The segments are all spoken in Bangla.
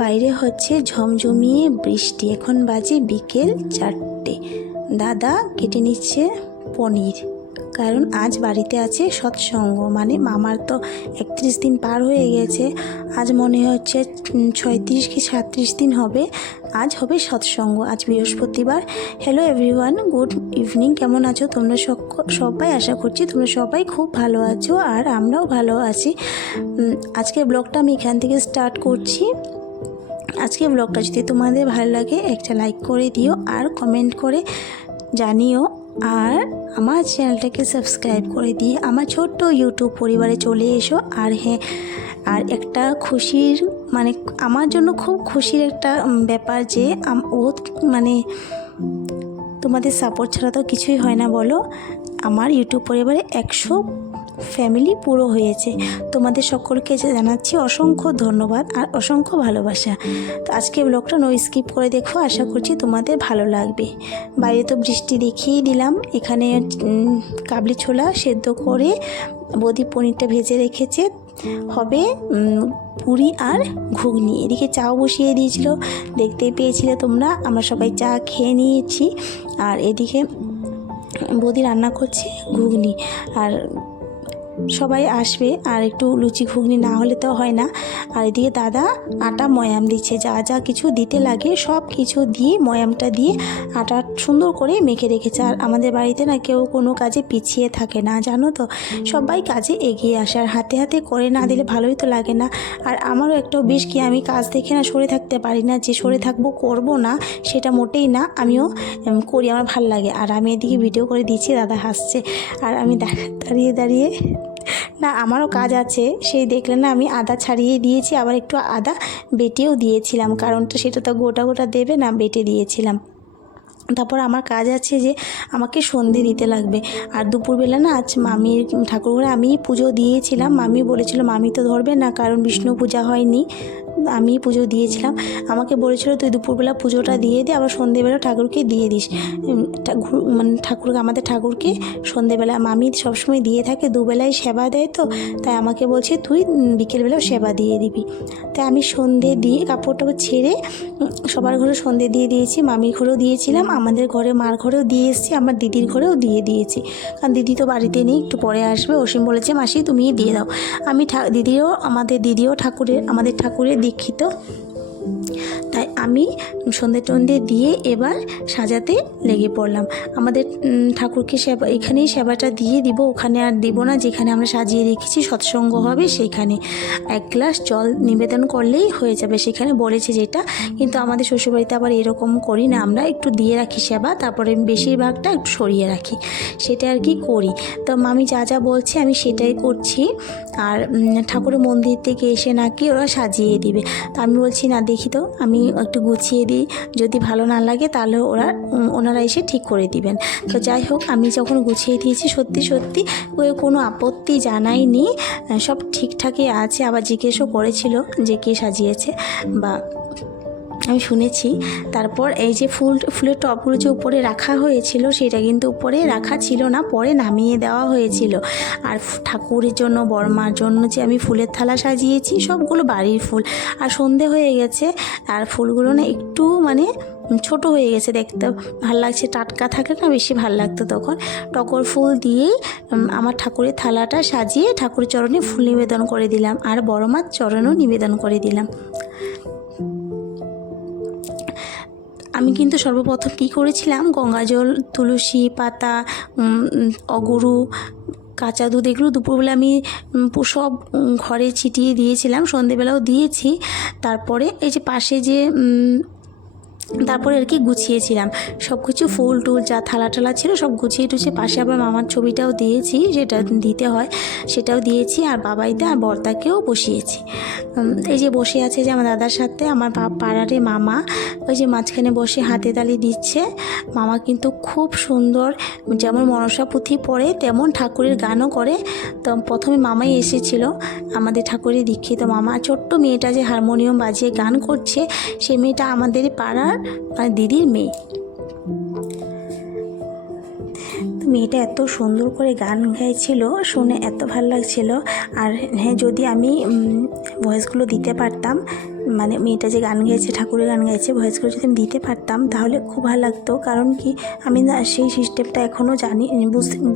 বাইরে হচ্ছে ঝমঝমিয়ে বৃষ্টি। এখন বাজে বিকেল 4টে। দাদা কেটে নিচ্ছে পনির, কারণ আজ বাড়িতে আছে সৎসঙ্গ। মানে মামার তো 31 দিন পার হয়ে গেছে, আজ মনে হচ্ছে 36 কি 37 দিন হবে। আজ হবে সৎসঙ্গ, আজ বৃহস্পতিবার। Hello everyone, good evening. কেমন আছো তোমরা সবাই? আশা করছি তোমরা সবাই খুব ভালো আছো, আর আমরাও ভালো আছি। আজকে ব্লগটা আমি এখান থেকে স্টার্ট করছি। আজকে ব্লগটা যদি তোমাদের ভালো লাগে একটা লাইক করে দিও, আর কমেন্ট করে জানিও, আর আমার চ্যানেলটাকে সাবস্ক্রাইব করে দিয়ে আমার ছোট্ট ইউটিউব পরিবারে চলে এসো। আর হ্যাঁ, আর একটা খুশির মানে আমার জন্য খুব খুশির একটা ব্যাপার যে ও মানে তোমাদের সাপোর্ট ছাড়া তো কিছুই হয় না বলো। আমার ইউটিউব পরিবারে 100 ফ্যামিলি পুরো হয়েছে। তোমাদের সকলকে জানাচ্ছি অসংখ্য ধন্যবাদ আর অসংখ্য ভালোবাসা। তো আজকে ব্লগটা নো স্কিপ করে দেখো, আশা করছি তোমাদের ভালো লাগবে। বাইরে তো বৃষ্টি দেখিয়েই দিলাম। এখানে কাবলি ছোলা সেদ্ধ করে বৌদি পনিরটা ভেজে রেখেছে, হবে পুরি আর ঘুগনি। এদিকে চাও বসিয়ে দিয়েছিল, দেখতেই পেয়েছিলে তোমরা। আমরা সবাই চা খেয়ে নিয়েছি, আর এদিকে বৌদি রান্না করছে ঘুগনি। আর সবাই আসবে, আর একটু লুচি ঘুগনি না হলে তো হয় না। আর এদিকে দাদা আটা ময়াম দিচ্ছে, যা যা কিছু দিতে লাগে সব কিছু দিয়ে ময়ামটা দিয়ে আটা সুন্দর করে মেখে রেখেছে। আর আমাদের বাড়িতে না কেউ কোনো কাজে পিছিয়ে থাকে না, জানো তো, সবাই কাজে এগিয়ে আসে। আর হাতে হাতে করে না দিলে ভালোই তো লাগে না। আর আমারও একটা বেশ কি, আমি কাজ দেখে না সরে থাকতে পারি না, যে সরে থাকবো করবো না সেটা মোটেই না, আমিও করি, আমার ভাল লাগে। আর আমি এদিকে ভিডিও করে দিচ্ছি, দাদা হাসছে, আর আমি দাঁড়িয়ে দাঁড়িয়ে না, আমারও কাজ আছে। সেই দেখলে না আমি আদা ছাড়িয়ে দিয়েছি, আবার একটু আদা বেটেও দিয়েছিলাম, কারণটা সেটা তো গোটা গোটা দেবে না, বেটে দিয়েছিলাম। তারপর আমার কাজ আছে যে আমাকে সন্ধে দিতে লাগবে। আর দুপুরবেলা না আজ মামির ঠাকুর ঘরে আমি পুজো দিয়েছিলাম। মামি বলেছিল মামি তো ধরবে না, কারণ বিষ্ণু পূজা হয়নি, আমি পুজো দিয়েছিলাম। আমাকে বলেছিল তুই দুপুরবেলা পুজোটা দিয়ে দে, আবার সন্ধেবেলা ঠাকুরকে দিয়ে দিস। মানে আমাদের ঠাকুরকে সন্ধেবেলা মামি সবসময় দিয়ে থাকে, দুবেলায় সেবা দেয় তো, তাই আমাকে বলছে তুই বিকেলবেলাও সেবা দিয়ে দিবি। তাই আমি সন্ধে দিয়ে কাপড়টা ছেড়ে সবার ঘরে সন্ধে দিয়ে দিয়েছি। মামির ঘরেও দিয়েছিলাম, আমাদের ঘরে মার ঘরেও দিয়ে এসেছি, আমার দিদির ঘরেও দিয়ে দিয়েছি। কারণ দিদি তো বাড়িতে নেই, একটু পরে আসবে। অসীম বলেছে মাসি তুমিই দিয়ে দাও। আমি আমাদের দিদিও আমাদের ঠাকুরের দীক্ষিত, তাই আমি সন্ধে টন্ধে দিয়ে এবার সাজাতে লেগে পড়লাম। আমাদের ঠাকুরকে সেবা এখানেই সেবাটা দিয়ে দিব, ওখানে আর দিব না, যেখানে আমরা সাজিয়ে রেখেছি সৎসঙ্গ হবে সেইখানে 1 গ্লাস জল নিবেদন করলেই হয়ে যাবে, সেখানে বলেছে যেটা। কিন্তু আমাদের শ্বশুরবাড়িতে আবার এরকম করি না, আমরা একটু দিয়ে রাখি সেবা, তারপরে বেশিরভাগটা একটু সরিয়ে রাখি, সেটা আর কি করি। তো মামি যা যা বলছে আমি সেটাই করছি। আর ঠাকুরের মন্দির থেকে এসে নাকি ওরা সাজিয়ে দিবে। তো আমি বলছি না, দেখি তো আমি একটু গুছিয়ে দিই, যদি ভালো না লাগে তাহলে ওনারা এসে ঠিক করে দিবেন। তো যাই হোক, আমি যখন গুছিয়ে দিয়েছি সত্যি সত্যি কোনো আপত্তি জানাইনি, সব ঠিকঠাকই আছে। আবার জিজ্ঞেসও করেছিল যে কে সাজিয়েছে, বা আমি শুনেছি। তারপর এই যে ফুলের টবগুলো যে উপরে রাখা হয়েছিল, সেটা কিন্তু উপরে রাখা ছিল না, পরে নামিয়ে দেওয়া হয়েছিল। আর ঠাকুরের জন্য বড়মার জন্য যে আমি ফুলের থালা সাজিয়েছি, সবগুলো বাড়ির ফুল। আর সন্ধে হয়ে গেছে, আর ফুলগুলো না একটু মানে ছোট হয়ে গেছে, দেখতে ভাল লাগছে। টাটকা থাকলে না বেশি ভাল লাগতো তখন। টগর ফুল দিয়েই আমার ঠাকুরের থালাটা সাজিয়ে ঠাকুরের চরণে ফুল নিবেদন করে দিলাম, আর বড়মার চরণেও নিবেদন করে দিলাম। আমি কিন্তু সর্বপ্রথম কী করেছিলাম, গঙ্গাজল, তুলসী পাতা, অগুরু, কাঁচা দুধ, এগুলো দুপুরবেলা আমি সব ঘরে ছিটিয়ে দিয়েছিলাম, সন্ধেবেলাও দিয়েছি। তারপরে এই যে পাশে যে তারপরে আর কি গুছিয়েছিলাম সব কিছু, ফুল টুল যা থালা টালা ছিল সব গুছিয়ে টুছিয়ে, পাশে আবার মামার ছবিটাও দিয়েছি, যেটা দিতে হয় সেটাও দিয়েছি। আর বাবাইতে আর বর্তাকেও বসিয়েছি। এই যে বসে আছে যে আমার দাদার সাথে আমার পাড়ারে মামা, ওই যে মাঝখানে বসে হাতে তালি দিচ্ছে। মামা কিন্তু খুব সুন্দর, যেমন মনসা পুঁথি পড়ে তেমন ঠাকুরের গানও করে। তো প্রথমে মামাই এসেছিল, আমাদের ঠাকুরের দীক্ষিত মামা। ছোট্ট মেয়েটা যে হারমোনিয়াম বাজিয়ে গান করছে, সে মেয়েটা আমাদের পাড়ার মানে দিদির মেয়ে। তো মেয়েটা এত সুন্দর করে গান গাইছিল, শুনে এত ভালো লাগছিল। আর হ্যাঁ, যদি আমি ভয়েসগুলো দিতে পারতাম মানে মেয়েটা যে গান গেয়েছে, ঠাকুরের গান গাইছে, ভয়েস করে যদি আমি দিতে পারতাম তাহলে খুব ভালো লাগতো। কারণ কি আমি না সেই সিস্টেমটা এখনও জানি,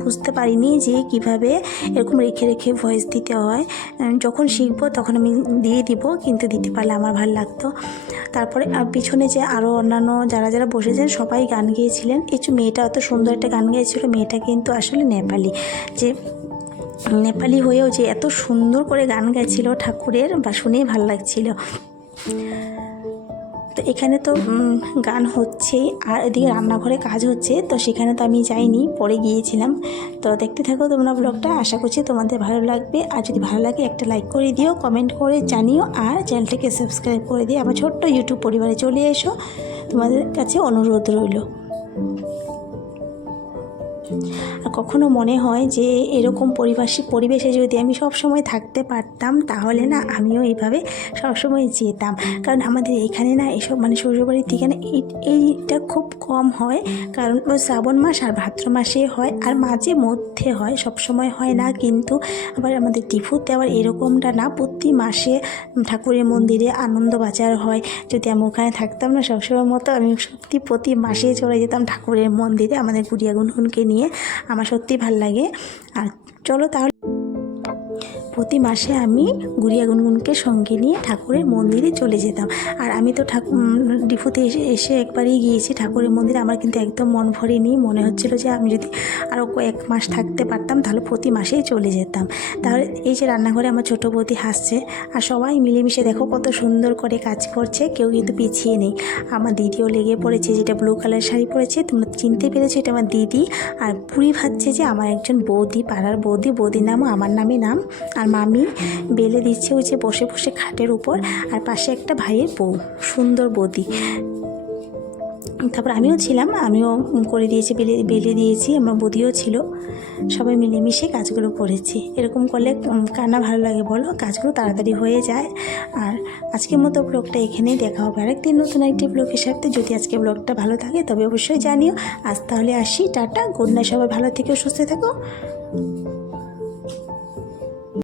বুঝতে পারিনি যে কিভাবে এরকম রেখে রেখে ভয়েস দিতে হয়। যখন শিখবো তখন আমি দিয়ে দিব, কিন্তু দিতে পারলে আমার ভালো লাগতো। তারপরে পিছনে যে আরও অন্যান্য যারা যারা বসেছেন সবাই গান গেয়েছিলেন। এই যে মেয়েটা এত সুন্দর একটা গান গেয়েছিল, মেয়েটা কিন্তু আসলে নেপালি। যে নেপালি হয়েও যে এত সুন্দর করে গান গাইছিল ঠাকুরের, বা শুনেই ভালো লাগছিল। তো এখানে তো গান হচ্ছেই, আর এদিকে রান্নাঘরে কাজ হচ্ছে, তো সেখানে তো আমি যাইনি, পরে গিয়েছিলাম। তো দেখতে থাকো তোমরা ব্লগটা, আশা করছি তোমাদের ভালো লাগবে। আর যদি ভালো লাগে একটা লাইক করে দিও, কমেন্ট করে জানিও, আর চ্যানেলটাকে সাবস্ক্রাইব করে দিয়ে আমার ছোট্ট ইউটিউব পরিবারে চলে এসো, তোমাদের কাছে অনুরোধ রইল। আর কখনো মনে হয় যে এরকম পরিবেশে যদি আমি সব সময় থাকতে পারতাম তাহলে না আমিও এইভাবে সবসময় যেতাম। কারণ আমাদের এখানে না এসব মানে শ্বশুরবাড়ির থেকে না এইটা খুব কম হয়। কারণ ওই শ্রাবণ মাস আর ভাদ্র মাসে হয়, আর মাঝে মধ্যে হয়, সব সময় হয় না। কিন্তু আবার আমাদের টিফুতে আবার এরকমটা না, প্রতি মাসে ঠাকুরের মন্দিরে আনন্দ বাজার হয়। যদি আমি ওখানে থাকতাম না সবসময় মতো, আমি সত্যি প্রতি মাসে চলে যেতাম ঠাকুরের মন্দিরে আমাদের গুড়িয়া গুনগুনকে নিয়ে। আমার সত্যিই ভাল লাগে। আর চলো তাহলে প্রতি মাসে আমি গুড়িয়া গুনগুনকে সঙ্গে নিয়ে ঠাকুরের মন্দিরে চলে যেতাম। আর আমি তো ডিফুতে এসে একবারই গিয়েছি ঠাকুরের মন্দিরে, আমার কিন্তু একদম মন ভরেনি। মনে হচ্ছিল যে আমি যদি আরও কয়েক মাস থাকতে পারতাম তাহলে প্রতি মাসেই চলে যেতাম। তাহলে এই যে রান্নাঘরে আমার ছোটো বৌদি হাসছে, আর সবাই মিলেমিশে দেখো কত সুন্দর করে কাজ করছে, কেউ কিন্তু পিছিয়ে নেই। আমার দিদিও লেগে পড়েছে, যেটা ব্লু কালার শাড়ি পরেছে, তোমরা চিনতে পেরেছো এটা আমার দিদি। আর পুরি ভাজছে যে আমার একজন বৌদি, পাড়ার বৌদি, বৌদির নামও আমার নামে নাম। আর মামি বেলে দিচ্ছে ওই যে বসে বসে খাটের উপর, আর পাশে একটা ভাইয়ের বউ, সুন্দর বৌদি। তারপর আমিও ছিলাম, আমিও করে দিয়েছি, বেলে দিয়েছি, আমার বৌদিও ছিল। সবাই মিলেমিশে কাজগুলো করেছি। এরকম করলে কান্না ভালো লাগে বলো, কাজগুলো তাড়াতাড়ি হয়ে যায়। আর আজকের মতো ব্লগটা এখানেই, দেখা হবে আরেকদিন নতুন একটি ব্লগের সাথে। যদি আজকে ব্লগটা ভালো থাকে তবে অবশ্যই জানিও। আজ তাহলে আসি, টাটা, গুড নাইট, সবাই ভালো থেকো, সুস্থ থেকো।